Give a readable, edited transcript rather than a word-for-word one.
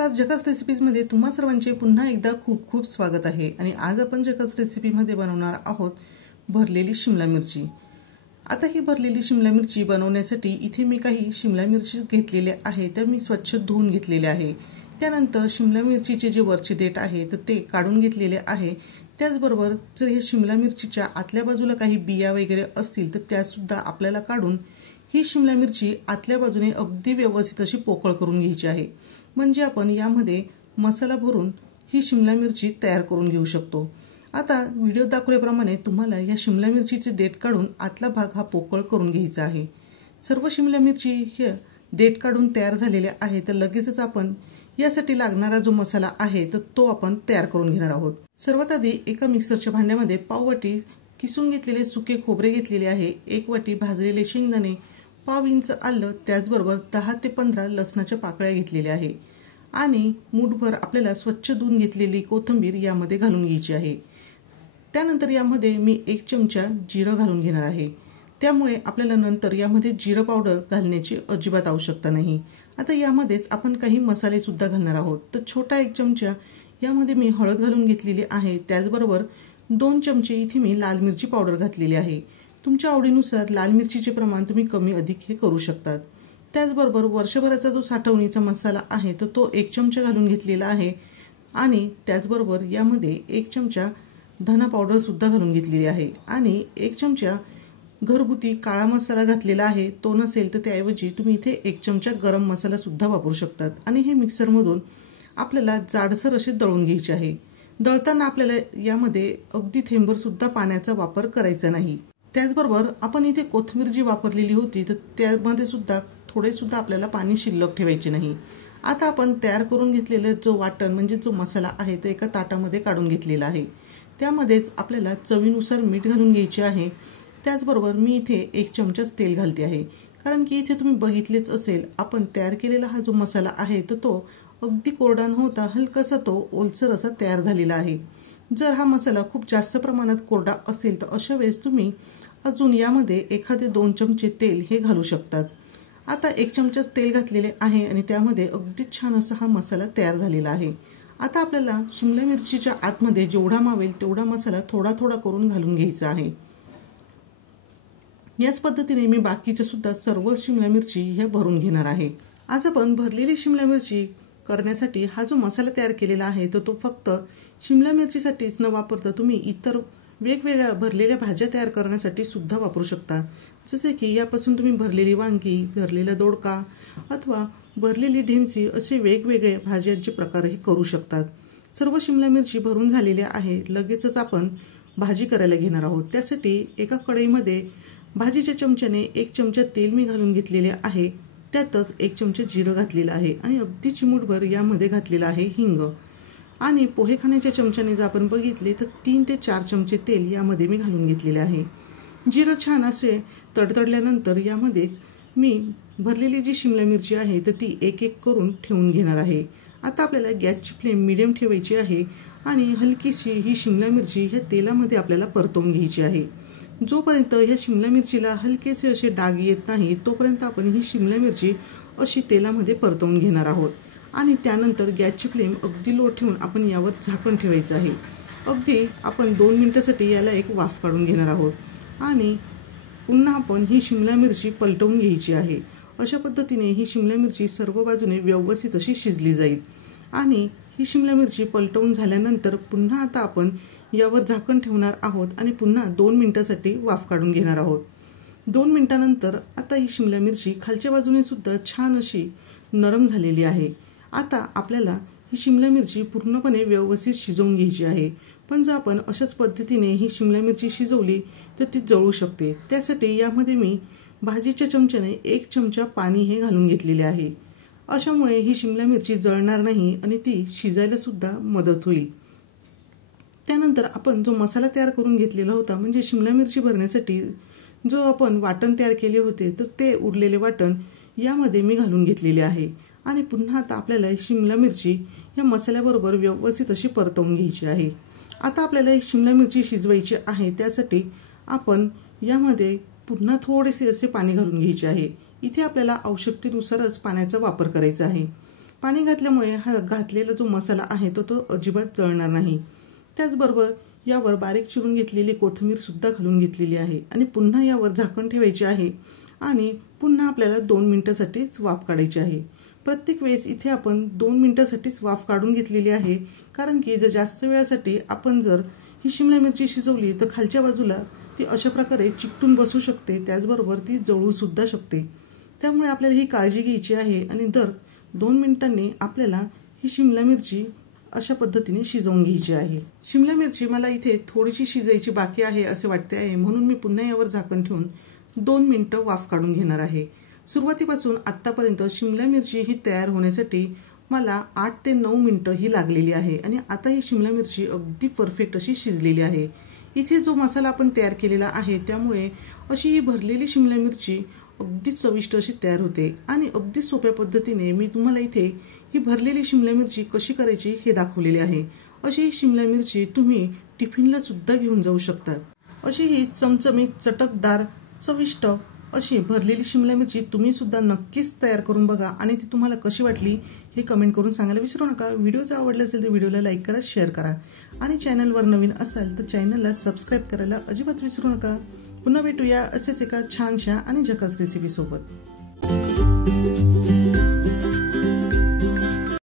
नमस्कार, जकास रेसिपीजमध्ये तुम्हा सर्वांचे पुन्हा एकदा खूप खूप स्वागत आहे। आणि आज आपण जकास रेसिपीमध्ये बनवणार आहोत भरलेली शिमला मिरची। आता ही भरलेली शिमला मिरची बनवण्यासाठी इथे मी काही शिमला मिरची घेतलेले आहे, त्या मी स्वच्छ धुवून घेतलेले आहे। त्यानंतर शिमला मिरचीचे जे वरचे देठ आहे तर ते काढून घेतलेले आहे। त्याचबरोबर जर या शिमला मिरचीच्या आतल्या बाजूला काही बिया वगैरे असतील तर त्या सुद्धा आपल्याला काढून ही शिमला मिरची आतल्या बाजूने अगदी व्यवस्थित अशी पोकळ करून घ्यायची आहे। म्हणजे आपण यामध्ये मसाला भरून ही शिमला मिरची तयार करून घेऊ शकतो। आता व्हिडिओ दाखवल्याप्रमाणे तुम्हाला या शिमला मिरचीचे देठ काढून आतला भाग हा पोकळ करून घ्यायचा आहे। सर्व शिमला मिरची हे देठ काढून तयार झालेले आहे, तर लगेचच आपण यासाठी लागणारा जो मसाला आहे तर तो आपण तयार करून घेणार आहोत। सर्वात आधी एका मिक्सरच्या भांड्यामध्ये पाव वाटी किसून घेतलेले सुके खोबरे घेतलेले आहे, 1 वाटी भाजलेले शेंगदाणे, पाव इंच आलं, त्याचबरोबर 10 ते 15 लसणाच्या पाकळ्या घेतलेल्या आहे आणि मूठभर आपल्याला स्वच्छ धुवून घेतलेली कोथिंबीर यामध्ये घालून घ्यायची आहे। त्यानंतर यामध्ये मी 1 चमचा जिरं घालून घेणार आहे, त्यामुळे आपल्याला नंतर यामध्ये जिरं पावडर घालण्याची अजिबात आवश्यकता नाही। आता यामध्येच आपण काही मसाले सुद्धा घालणार आहोत, तर छोटा 1 चमचा यामध्ये मी हळद घालून घेतलेली आहे, त्याचबरोबर 2 चमचे इथे मी लाल मिरची पावडर घातलेली आहे। तुमच्या आवडीनुसार लाल मिरचीचे प्रमाण तुम्ही कमी अधिक हे करू शकतात। त्याचबरोबर वर्षभराचा जो साठवणीचा मसाला आहे तर तो 1 चमचा घालून घेतलेला आहे आणि त्याचबरोबर यामध्ये 1 चमचा धना पावडर सुद्धा घालून घेतलेली आहे आणि 1 चमचा घरगुती काळा मसाला घातलेला आहे। तो नसेल तर त्याऐवजी तुम्ही इथे 1 चमचा गरम मसाला सुद्धा वापरू शकतात आणि हे मिक्सरमधून आपल्याला जाडसर असे दळून घ्यायचे आहे। दळताना आपल्याला यामध्ये अगदी थेंबर सुद्धा पाण्याचा वापर करायचा नाही। त्याचबरोबर आपण इथे कोथिंबीर जी वापरलेली होती तर त्यामध्ये सुद्धा थोडे सुद्धा आपल्याला पाणी शिल्लक ठेवायचे नाही। आता आपण तयार करून घेतलेले जो वाटण म्हणजे जो मसाला आहे तो एका ताटामध्ये काढून घेतलेला आहे। त्यामध्येच आपल्याला चवीनुसार मीठ घालून घ्यायचे आहे। त्याचबरोबर मी इथे 1 चमचाच तेल घालते आहे, कारण की इथे तुम्ही बघितलेच असेल आपण तयार केलेला हा जो मसाला आहे तर तो अगदी कोरडा न होता हलकासा तो ओलसर असा तयार झालेला आहे। जर हा मसाला खूप जास्त प्रमाणात कोरडा असेल तर अशा वेळेस तुम्ही अजून यामध्ये एखादे 2 चमचे तेल हे घालू शकतात। आता 1 चमचाच तेल घातलेले आहे आणि त्यामध्ये अगदी छान असा हा मसाला तयार झालेला आहे। आता आपल्याला शिमला मिरचीच्या आतमध्ये जेवढा मावेल तेवढा मसाला थोडा थोडा करून घालून घ्यायचा आहे। याच पद्धतीने मी बाकीच्या सुद्धा सर्व शिमला मिरची हे भरून घेणार आहे। आज आपण भरलेली शिमला मिरची करण्यासाठी हा जो मसाला तयार केलेला आहे तर तो फक्त शिमला मिरचीसाठीच न वापरता तुम्ही इतर वेगवेगळ्या भरलेल्या भाज्या तयार करण्यासाठी सुद्धा वापरू शकता। जसे की यापासून तुम्ही भरलेली वांगी, भरलेला दोडका अथवा भरलेली ढेमसी असे वेगवेगळे भाज्यांचे प्रकार हे करू शकतात। सर्व शिमला मिरची भरून झालेल्या आहे, लगेचच आपण भाजी करायला घेणार आहोत। त्यासाठी एका कढईमध्ये भाजीच्या चमच्याने 1 चमचा तेल मी घालून घेतलेले आहे, त्यातच 1 चमचा जिरं घातलेलं आहे आणि अगदी चिमूटभर यामध्ये घातलेला आहे हिंग आणि पोहे खाण्याच्या चमच्याने जर आपण बघितले तर 3 ते 4 चमचे तेल यामध्ये मी घालून घेतलेले आहे। जिरं छान असे तडतडल्यानंतर यामध्येच मी भरलेली जी शिमला मिरची आहे तर ती एक एक करून ठेवून घेणार आहे। आता आपल्याला गॅसची फ्लेम मीडियम ठेवायची आहे आणि हलकीशी ही शिमला मिरची ह्या तेलामध्ये आपल्याला परतवून घ्यायची आहे। जोपर्यंत ह्या शिमला मिरचीला हलकेसे असे डाग येत नाही तोपर्यंत आपण ही शिमला मिरची अशी तेलामध्ये परतवून घेणार आहोत आणि त्यानंतर गॅसची फ्लेम अगदी लो ठेवून आपण यावर झाकण ठेवायचं आहे। अगदी आपण 2 मिनिटांसाठी याला एक वाफ काढून घेणार आहोत आणि पुन्हा आपण ही शिमला मिरची पलटवून घ्यायची आहे। अशा पद्धतीने ही शिमला मिरची सर्व बाजूने व्यवस्थित अशी शिजली जाईल आणि ही शिमला मिरची पलटवून झाल्यानंतर पुन्हा आता आपण यावर झाकण ठेवणार आहोत आणि पुन्हा 2 मिनिटांसाठी वाफ काढून घेणार आहोत। 2 मिनिटांनंतर आता ही शिमला मिरची खालच्या बाजूने सुद्धा छान अशी नरम झालेली आहे। आता आपल्याला ही शिमला मिरची पूर्णपणे व्यवस्थित शिजवून घ्यायची आहे, पण जर आपण अशाच पद्धतीने ही शिमला मिरची शिजवली तर ती जळू शकते। त्यासाठी यामध्ये मी भाजीच्या चमच्याने 1 चमचा पाणी हे घालून घेतलेले आहे। अशामुळे ही शिमला मिरची जळणार नाही आणि ती शिजायला सुद्धा मदत होईल। त्यानंतर आपण जो मसाला तयार करून घेतलेला होता म्हणजे शिमला मिरची भरण्यासाठी जो आपण वाटण तयार केले होते तर ते उरलेले वाटण यामध्ये मी घालून घेतलेले आहे आणि पुन्हा आता आपल्याला शिमला मिरची या मसाल्याबरोबर व्यवस्थित अशी परतवून घ्यायची आहे। आता आपल्याला शिमला मिरची शिजवायची आहे, त्यासाठी आपण यामध्ये पुन्हा थोडेसे असे पाणी घालून घ्यायचे आहे। इथे आपल्याला आवश्यकतेनुसारच पाण्याचा वापर करायचा आहे। पाणी घातल्यामुळे हा घातलेला जो मसाला आहे तो अजिबात जळणार नाही। त्याचबरोबर यावर बारीक चिरून घेतलेली कोथिंबीर सुद्धा घालून घेतलेली आहे आणि पुन्हा यावर झाकण ठेवायचे आहे आणि पुन्हा आपल्याला 2 मिनिटांसाठीच वाफ काढायची आहे। प्रत्येक वेळेस इथे आपण 2 मिनिटांसाठीच वाफ काढून घेतलेली आहे, कारण की जर जास्त वेळासाठी आपण जर ही शिमला मिरची शिजवली तर खालच्या बाजूला ती अशा प्रकारे चिकटून बसू शकते, त्याचबरोबर ती जळू सुद्धा शकते। त्यामुळे आपल्याला ही काळजी घ्यायची आहे आणि दर 2 मिनिटांनी आपल्याला ही शिमला मिरची अशा पद्धतीने शिजवून घ्यायची आहे। शिमला मिरची मला इथे थोडीशी शिजायची बाकी आहे असे वाटते आहे, म्हणून मी पुन्हा यावर झाकण ठेवून 2 मिनिटं वाफ काढून घेणार आहे। सुरुवातीपासून आत्तापर्यंत शिमला मिरची ही तयार होण्यासाठी मला 8 ते 9 मिनिटं ही लागलेली आहे आणि आता ही शिमला मिरची अगदी परफेक्ट अशी शिजलेली आहे। इथे जो मसाला आपण तयार केलेला आहे त्यामुळे अशी ही भरलेली शिमला मिरची अगदी चविष्ट अशी तयार होते आणि अगदी सोप्या पद्धतीने मी तुम्हाला इथे ही भरलेली शिमला मिरची कशी करायची हे दाखवलेले आहे। अशी ही शिमला मिरची तुम्ही टिफिनला सुद्धा घेऊन जाऊ शकता। अशी ही चमचमीत चटकदार चविष्ट अशी भरलेली शिमला मिरची तुम्ही सुद्धा नक्कीच तयार करून बघा आणि ती तुम्हाला कशी वाटली हे कमेंट करून सांगायला विसरू नका। व्हिडिओ जर आवडला असेल तर व्हिडिओला लाईक करा, शेअर करा आणि चॅनलवर नवीन असाल तर चॅनलला सबस्क्राईब करायला अजिबात विसरू नका। पुन्हा भेटूया असेच एका छानशा आणि झकास रेसिपी सोबत।